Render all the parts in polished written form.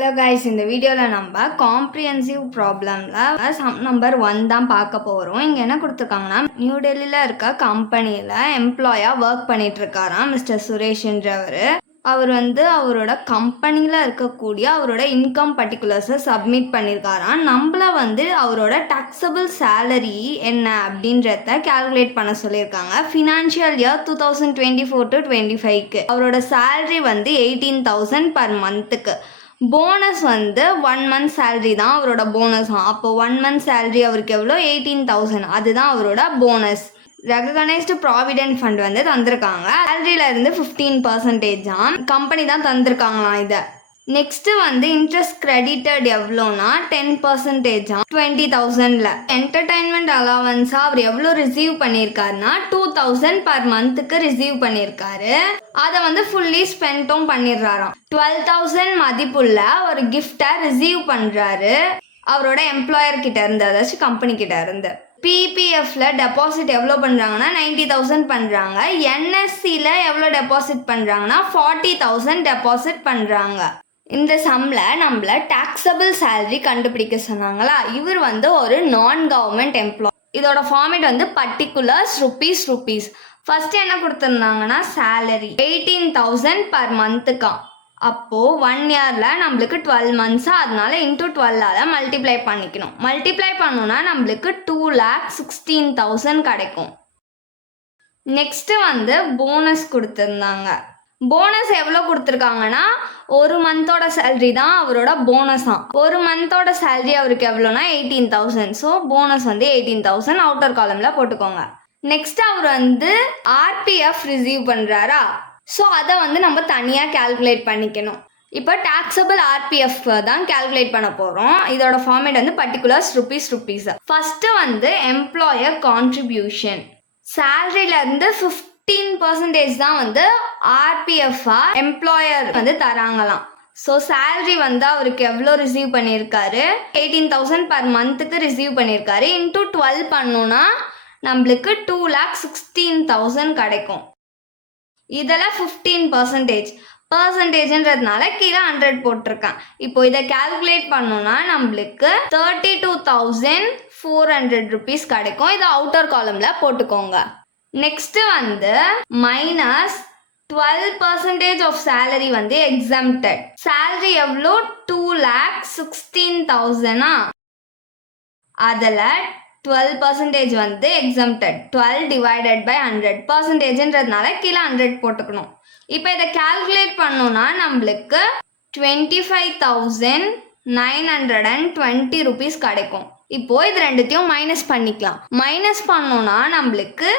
Hello guys, இந்த வீடியோவில் நம்ம காம்ப்ரிஹென்சிவ் ப்ராப்ளமில் சம் நம்பர் 1 தான் பார்க்க போகிறோம். இங்கே என்ன கொடுத்துருக்காங்கன்னா, நியூ டெல்லியில் இருக்க கம்பெனியில் எம்ப்ளாயாக ஒர்க் பண்ணிட்டு இருக்காராம் மிஸ்டர் சுரேஷ்ன்றவர். அவர் அவரோட கம்பெனியில் இருக்கக்கூடிய அவரோட இன்கம் பர்டிகுலர்ஸை சப்மிட் பண்ணியிருக்காராம். நம்மள அவரோட டாக்ஸபிள் சேலரி என்ன அப்படின்றத கால்குலேட் பண்ண சொல்லியிருக்காங்க. ஃபினான்ஷியல் இயர் 2024 to 25க்கு அவரோட சேலரி 18,000 பர் மந்த்துக்கு. போனஸ் 1 மந்த் சேலரி தான் அவரோட போனஸ். அப்போ 1 மந்த் சேலரி அவருக்கு எவ்வளோ? 18,000. அதுதான் அவரோட போனஸ். ரெகனைஸ்டு ப்ராவிடென்ட் ஃபண்ட் தந்திருக்காங்க. சேலரியிலேருந்து 15% கம்பெனி தான் தந்திருக்காங்களாம் இதை. நெக்ஸ்ட்டு இன்ட்ரெஸ்ட் கிரெடிட்டட் எவ்வளோனா 10% 20,000ல். என்டர்டைன்மெண்ட் அலவன்ஸாக அவர் எவ்வளோ ரிசீவ் பண்ணியிருக்காருனா 2,000 பர் மந்த்துக்கு ரிசீவ் பண்ணியிருக்காரு. அதை ஃபுல்லி ஸ்பெண்டும் பண்ணிடுறாராம். 12,000 மதிப்புள்ள ஒரு கிஃப்டை ரிசீவ் பண்ணுறாரு அவரோட எம்ப்ளாயர் கிட்ட இருந்து, அதாச்சும் கம்பெனி கிட்ட இருந்து. பிபிஎஃப்ல டெபாசிட் எவ்வளோ பண்ணுறாங்கன்னா 90,000 பண்ணுறாங்க. என்எஸ்சியில் எவ்வளோ டெபாசிட் பண்ணுறாங்கன்னா 40,000 டெபாசிட் பண்ணுறாங்க. இந்த சம்மில் நம்மள டாக்ஸபிள் சேலரி கண்டுபிடிக்க சொன்னாங்களா. இவர் ஒரு நான் கவர்மெண்ட் எம்ப்ளாய். இதோட ஃபார்மேட் பர்டிகுலர்ஸ் ருபீஸ். ஃபர்ஸ்ட் என்ன கொடுத்துருந்தாங்கன்னா சேலரி 18,000 பர் மந்த்துக்கா. அப்போது 1 இயரில் நம்மளுக்கு 12 மந்த்ஸா, அதனால இன்டூ 12ஆல் மல்டிப்ளை பண்ணிக்கணும். மல்டிப்ளை பண்ணோன்னா நம்மளுக்கு 2,16,000 கிடைக்கும். நெக்ஸ்ட்டு போனஸ் கொடுத்துருந்தாங்க. போனஸ் எவ்வளோ கொடுத்துருக்காங்கன்னா 1 மந்தோட சேலரி தான் அவரோட போனஸாம். 1 மந்தோட சேலரி அவருக்கு எவ்வளோனா 18,000. ஸோ போனஸ் 18,000 அவுட்டர் காலமில் போட்டுக்கோங்க. நெக்ஸ்ட் அவர் ஆர்பிஎஃப் ரிசீவ் பண்ணுறாரா. ஸோ அதை நம்ம தனியாக கால்குலேட் பண்ணிக்கணும். இப்போ டாக்ஸபிள் ஆர்பிஎஃப் தான் கால்குலேட் பண்ண போகிறோம். இதோட format particulars rupees. First employer contribution. சேலரியிலேருந்து 15% தான் ஆர்பிஎஃபாக எம்ப்ளாயர் தராங்களாம். ஸோ சேலரி அவருக்கு எவ்வளோ ரிசீவ் பண்ணியிருக்காரு? 18,000 பர் மந்த்துக்கு ரிசீவ் பண்ணியிருக்காரு. இன்டூ 12 பண்ணோன்னா நம்மளுக்கு 2,16,000 கிடைக்கும். இதில் 15%ன்றதுனால கீழே 100 போட்டிருக்கேன். இப்போ இதை கால்குலேட் பண்ணோன்னா நம்மளுக்கு 32,400 ருபீஸ் கிடைக்கும். இதை அவுட்டர் காலமில் போட்டுக்கோங்க. Next minus 12% of salary exempted. Salary எவ்வளோ? 2,16,000. அதில் 12% எக்ஸம்டட். 12 டிவைடட் பை 100%ன்றதுனால கீழே 100 போட்டுக்கணும். இப்போ இதை கால்குலேட் பண்ணோன்னா நம்மளுக்கு 25,920 ருபீஸ் கிடைக்கும். இப்போ இது ரெண்டுத்தையும் மைனஸ் பண்ணிக்கலாம். மைனஸ் பண்ணோன்னா நம்மளுக்கு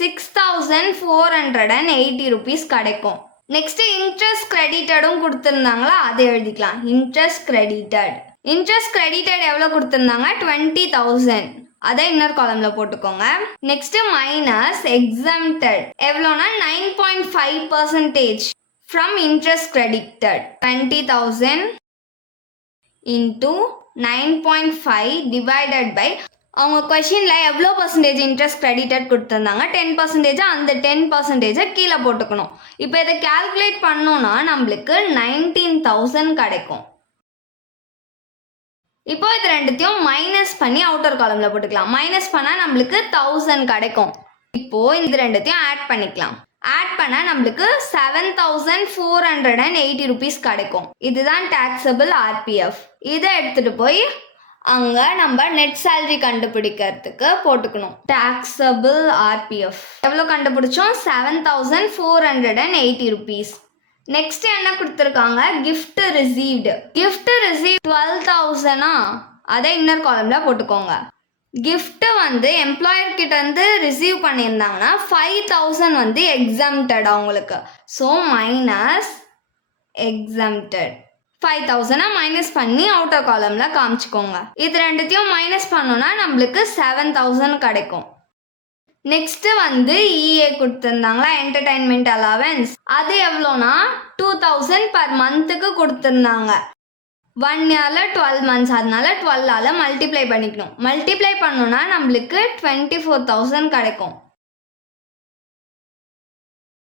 6,480 ருபீஸ் கிடைக்கும். நெக்ஸ்ட் இன்ட்ரெஸ்ட் கிரெடிட்டடும் கொடுத்துருந்தாங்களா, அதை எழுதிக்கலாம். இன்ட்ரெஸ்ட் கிரெடிட்டட் எவ்வளோ கொடுத்துருந்தாங்க? 20,000. அதை இன்னர் காலமில் போட்டுக்கோங்க. நெக்ஸ்ட் மைனஸ் எக்ஸம்டட் எவ்வளோனா 9.5% from interest credited. 20,000 into 9.5 divided by, அவங்க கொஷினில் எவ்வளோ பர்சன்டேஜ் இன்ட்ரெஸ்ட் கிரெடிட்டட் கொடுத்துருந்தாங்க? 10%. அந்த 10% கீழே போட்டுக்கணும். இப்போ இதை கால்குலேட் பண்ணோன்னா நம்மளுக்கு 19,000 கிடைக்கும். இப்போ இது ரெண்டுத்தையும் மைனஸ் பண்ணி அவுட்டர் காலமில் போட்டுக்கலாம். மைனஸ் பண்ணால் நம்மளுக்கு 1000 கிடைக்கும். இப்போது இது ரெண்டுத்தையும் ஆட் பண்ணிக்கலாம். ஆட் பண்ணால் நம்மளுக்கு 7,480 ருபீஸ் கிடைக்கும். இதுதான் டாக்ஸபிள் ஆர்பிஎஃப். இதை எடுத்துகிட்டு போய் அங்கே நம்ம நெட் சேலரி கண்டுபிடிக்கிறதுக்கு போட்டுக்கணும். டாக்ஸபிள் ஆர்பிஎஃப் எவ்வளோ கண்டுபிடிச்சோம்? 7,480 ருபீஸ். நெக்ஸ்ட் என்ன கொடுத்துருக்காங்க? Gift received 12,000. அதை இன்னர் காலமில் போட்டுக்கோங்க. கிஃப்ட் எம்ப்ளாயர் கிட்ட ரிசீவ் பண்ணியிருந்தாங்கன்னா 5,000 எக்ஸம்டட் அவங்களுக்கு. ஸோ மைனஸ் எக்ஸம்டட் 5,000 மைனஸ் பண்ணி அவுட்டர் காலமில் காமிச்சிக்கோங்க. இது ரெண்டுத்தையும் மைனஸ் பண்ணோன்னா நம்மளுக்கு 7,000 கிடைக்கும். நெக்ஸ்ட்டு இஏ கொடுத்துருந்தாங்களா, என்டர்டைன்மெண்ட் அலவன்ஸ். அது எவ்வளோனா 2,000 பர் மந்த்துக்கு கொடுத்துருந்தாங்க. 1 இயரில் 12 மந்த்ஸ், அதனால 12ஆல் மல்டிப்ளை பண்ணிக்கணும். மல்டிப்ளை பண்ணோன்னா நம்மளுக்கு 24,000 கிடைக்கும்.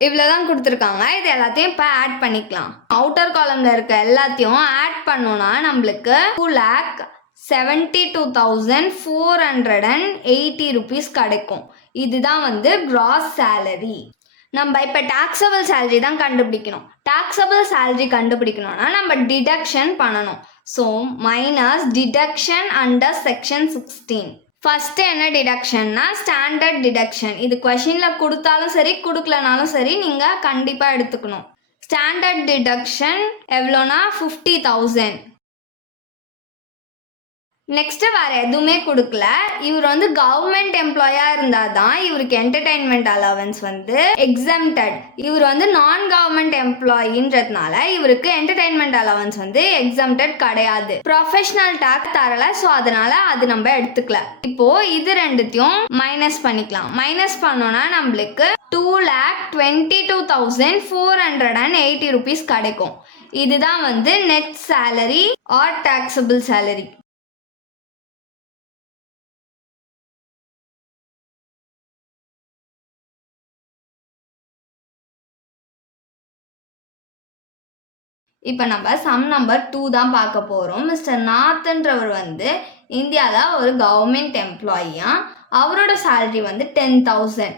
இவ்வளோதான் கொடுத்துருக்காங்க. இது எல்லாத்தையும் இப்போ ஆட் பண்ணிக்கலாம். அவுட்டர் காலமில் இருக்க எல்லாத்தையும் ஆட் பண்ணோன்னா நம்மளுக்கு 2,72,480 rupees கிடைக்கும். இதுதான் வந்து கிராஸ் சேலரி. நம்ம இப்போ டாக்ஸபிள் சேலரி தான் கண்டுபிடிக்கணும். டாக்ஸபிள் சேலரி கண்டுபிடிக்கணும்னா நம்ம டிடக்ஷன் பண்ணணும். So minus deduction under section 16. First என்ன டிடக்ஷன்னா ஸ்டாண்டர்ட் டிடக்ஷன். இது கொஷினில் கொடுத்தாலும் சரி கொடுக்கலனாலும் சரி நீங்கள் கண்டிப்பாக எடுத்துக்கணும். ஸ்டாண்டர்ட் டிடக்ஷன் எவ்வளோனா 50,000. நெக்ஸ்ட்டு வேறு எதுவுமே கொடுக்கல. இவர் வந்து கவர்மெண்ட் எம்ப்ளாயாக இருந்தால் தான் இவருக்கு என்டர்டெயின்மெண்ட் அலவன்ஸ் வந்து எக்ஸம்டட். இவர் வந்து நான் கவர்மெண்ட் எம்ப்ளாயின்றதுனால இவருக்கு என்டர்டெயின்மெண்ட் அலவன்ஸ் வந்து எக்ஸம்டட் கிடையாது. ப்ரொஃபஷனல் டாக்ஸ் தரல, ஸோ அதனால அது நம்ம எடுத்துக்கல. இப்போ இது ரெண்டுத்தையும் மைனஸ் பண்ணிக்கலாம். மைனஸ் பண்ணோன்னா நம்மளுக்கு 2,22,480 rupees கிடைக்கும். இதுதான் வந்து net salary or taxable salary. இப்போ நம்ம சம் நம்பர் 2 தான் பார்க்க போகிறோம். மிஸ்டர் நாத்ன்றவர் வந்து இந்தியாவில் ஒரு கவர்மெண்ட் எம்ப்ளாயியாக, அவரோட சேலரி வந்து 10,000.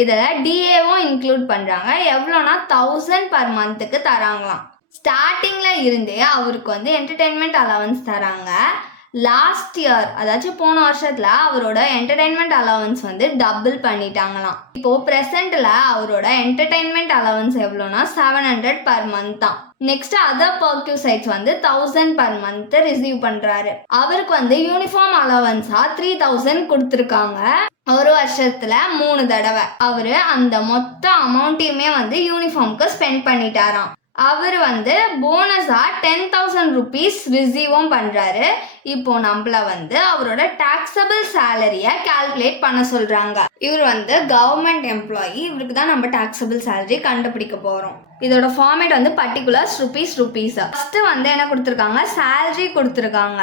இதில் டிஏவும் இன்க்ளூட் பண்ணுறாங்க. எவ்வளோனா 1,000 per monthக்கு தராங்களாம். ஸ்டார்டிங்கில் இருந்தே அவருக்கு வந்து என்டர்டெயின்மெண்ட் அலவன்ஸ் தராங்க. லாஸ்ட் இயர், அதாச்சும் போன வருஷத்தில் அவரோட என்டர்டெயின்மெண்ட் அலவன்ஸ் வந்து டபுள் பண்ணிட்டாங்களாம். இப்போது ப்ரெசண்ட்டில் அவரோட என்டர்டெயின்மெண்ட் அலவன்ஸ் எவ்வளோனா 700 per month தான். நெக்ஸ்ட் அதர் பர்க்யூசைட்ஸ் வந்து 1,000 per month ரிசீவ் பண்ணுறாரு. அவருக்கு வந்து யூனிஃபார்ம் அலவன்ஸாக 3,000 கொடுத்துருக்காங்க. ஒரு வருஷத்துல 3 தடவை அவரு அந்த மொத்த அமௌண்ட்டையுமே வந்து யூனிஃபார்முக்கு ஸ்பெண்ட் பண்ணிட்டாராம். அவர் வந்து போனஸா 10,000 rupees ரிசீவும் பண்றாரு. இப்போ நம்மள வந்து அவரோட டாக்ஸபிள் சேலரியை கால்குலேட் பண்ண சொல்றாங்க. இவர் வந்து கவர்மெண்ட் எம்ப்ளாயி, இவருக்கு தான் நம்ம டாக்ஸபிள் சேலரி கண்டுபிடிக்க போறோம். இதோட ஃபார்மேட் வந்து பர்டிகுலர்ஸ் ருபீஸ். ஃபர்ஸ்ட் வந்து என்ன கொடுத்துருக்காங்க, சேலரி கொடுத்துருக்காங்க.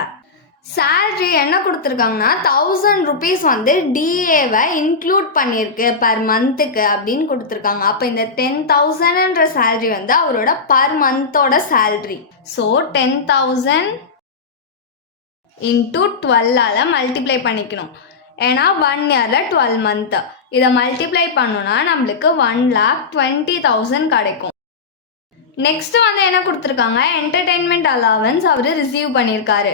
சேலரி என்ன கொடுத்துருக்காங்கன்னா 1,000 rupees வந்து டிஏவை இன்க்ளூட் பண்ணியிருக்கு பர் மந்த்துக்கு அப்படின்னு கொடுத்துருக்காங்க. அப்போ இந்த 10,000ன்ற சேலரி வந்து அவரோட பர் மந்தோட சேலரி. ஸோ 10,000 into 12ஆல் மல்டிப்ளை பண்ணிக்கணும். ஏன்னா 1 இயரில் 12 month. இதை மல்டிப்ளை பண்ணோன்னா நம்மளுக்கு 1,20,000 கிடைக்கும். நெக்ஸ்ட் வந்து என்ன கொடுத்துருக்காங்க, என்டர்டெயின்மெண்ட் அலவன்ஸ் அவர் ரிசீவ் பண்ணியிருக்காரு.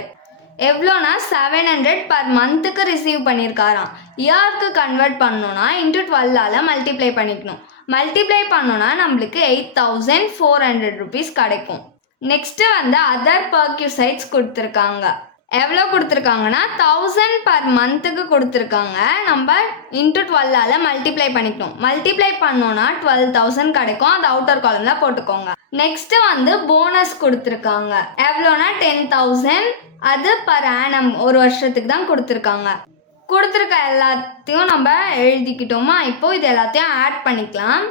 எவ்வளோனா 700 per monthக்கு ரிசீவ் பண்ணியிருக்காராம். இயருக்கு கன்வெர்ட் பண்ணோன்னா இன்ட்டு 12ஆல் மல்டிப்ளை பண்ணிக்கணும். மல்டிப்ளை பண்ணோன்னா நம்மளுக்கு 8,400 rupees கிடைக்கும். நெக்ஸ்ட்டு வந்து அதர் பர்க்யூசைட்ஸ் கொடுத்துருக்காங்க. எவ்வளோ கொடுத்துருக்காங்கன்னா 1,000 per monthக்கு கொடுத்துருக்காங்க. நம்ம இன்ட்டு 12ஆல் மல்டிப்ளை பண்ணிக்கணும். மல்டிப்ளை பண்ணோன்னா 12,000 கிடைக்கும். அது அவுட்டர் காலமில் போட்டுக்கோங்க. நெக்ஸ்ட் வந்து போனஸ் கொடுத்துருக்காங்க. எவ்வளோனா 10,000. அது பர் ஆனம் ஒரு வருஷத்துக்கு தான் கொடுத்துருக்காங்க. கொடுத்துருக்க எல்லாத்தையும் நம்ம எழுதிக்கிட்டோமா. இப்போ இது எல்லாத்தையும் ஆட் பண்ணிக்கலாம்.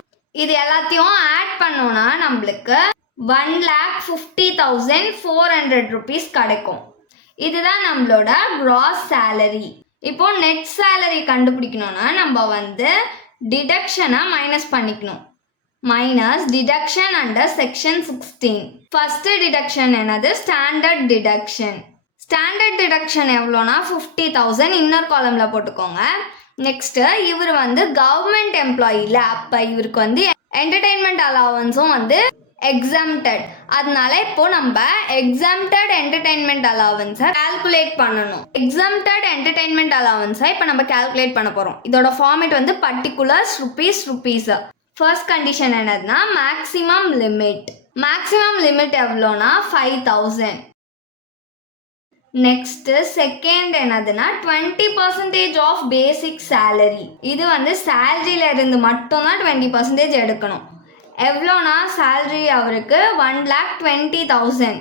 இது எல்லாத்தையும் ஆட் பண்ணோன்னா நம்மளுக்கு 1,50,400 rupees கிடைக்கும். இதுதான் நம்மளோட கிராஸ் சேலரி. இப்போ நெட் சேலரி கண்டுபிடிக்கணும்னா நம்ம வந்து டிடக்ஷனை மைனஸ் பண்ணிக்கணும். Minus deduction under section 16. First deduction என்னது, ஸ்டாண்டர்ட் டிடக்ஷன். ஸ்டாண்டர்ட் டிடக்ஷன் எவ்வளோனா 50,000 இன்னர் காலமில் போட்டுக்கோங்க. நெக்ஸ்ட்டு இவர் வந்து கவர்மெண்ட் எம்ப்ளாயி இல்லை, அப்போ இவருக்கு வந்து என்டர்டெயின்மெண்ட் அலவன்ஸும் வந்து எக்ஸம்டட். அதனால இப்போ நம்ம எக்ஸம்டட் என்டர்டெயின்மெண்ட் அலவன்ஸை கால்குலேட் பண்ணணும். எக்ஸம்டட் என்டர்டெயின்மெண்ட் அலவன்ஸை இப்போ நம்ம கால்குலேட் பண்ண போகிறோம். இதோட ஃபார்மேட் வந்து பர்டிகுலர்ஸ் ருபீஸ். ஃபர்ஸ்ட் கண்டிஷன் என்னதுன்னா மேக்ஸிமம் லிமிட். மேக்ஸிமம் லிமிட் எவ்வளோனா 5,000. நெக்ஸ்ட் செகண்ட் என்னதுன்னா 20% ஆஃப் பேசிக் சேலரி. இது வந்து சேலரியில இருந்து மட்டும்தான் 20% எடுக்கணும். எவ்வளோனா சேலரி அவருக்கு 1,20,000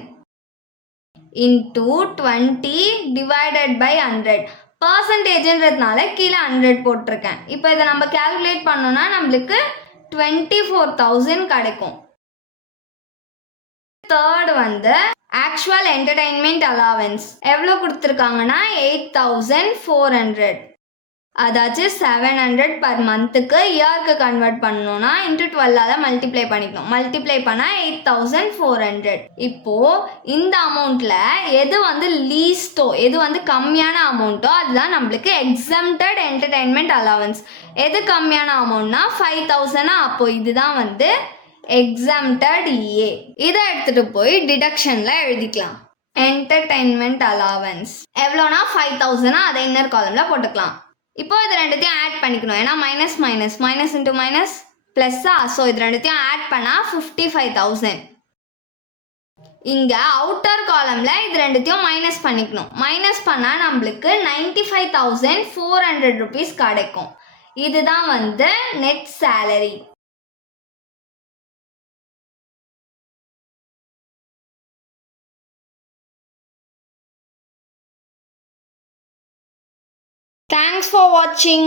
இன்டூ 20 டிவைடட் பை 100. பர்சன்டேஜ்ன்றதுனால கீழே 100 போட்டிருக்கேன். இப்போ இதை நம்ம கால்குலேட் பண்ணோம்னா நம்மளுக்கு 24,000 கிடைக்கும். தேர்ட் வந்து ஆக்சுவல் என்டர்டெயின்மெண்ட் அலவன்ஸ் எவ்வளோ கொடுத்துருக்காங்கன்னா 8,400. அதாச்சும் 700 பர் மந்த்துக்கு இயர்க்கு கன்வெர்ட் பண்ணணும்னா இன்ட்டு 12ஆல் மல்டிப்ளை பண்ணிக்கணும். மல்டிப்ளை பண்ணால் 8400. இப்போது இந்த அமௌண்ட்டில் எது வந்து லீஸ்ட்டோ எது வந்து கம்மியான அமௌண்ட்டோ அதுதான் நம்மளுக்கு எக்ஸம்டட் என்டர்டைன்மெண்ட் அலவன்ஸ். எது கம்மியான அமௌண்ட்னா 5000. அப்போது இதுதான் வந்து எக்ஸம்டட் ஏ. இதை எடுத்துகிட்டு போய் டிடக்ஷனில் எழுதிக்கலாம். என்டர்டைன்மெண்ட் அலவன்ஸ் எவ்வளோனா 5000. அதை இன்னர் காலமில் போட்டுக்கலாம். இப்போ இது ரெண்டுத்தையும் ஆட் பண்ணிக்கணும். ஏன்னா minus minus minus into minus ப்ளஸ்ஸா, ஸோ இது ரெண்டுத்தையும் ஆட் பண்ணால் 55,000. இங்கே அவுட்டர் காலமில் இது ரெண்டுத்தையும் மைனஸ் பண்ணிக்கணும். மைனஸ் பண்ணால் நம்மளுக்கு 95,400 rupees கிடைக்கும். இதுதான் வந்து net salary. Thanks for watching.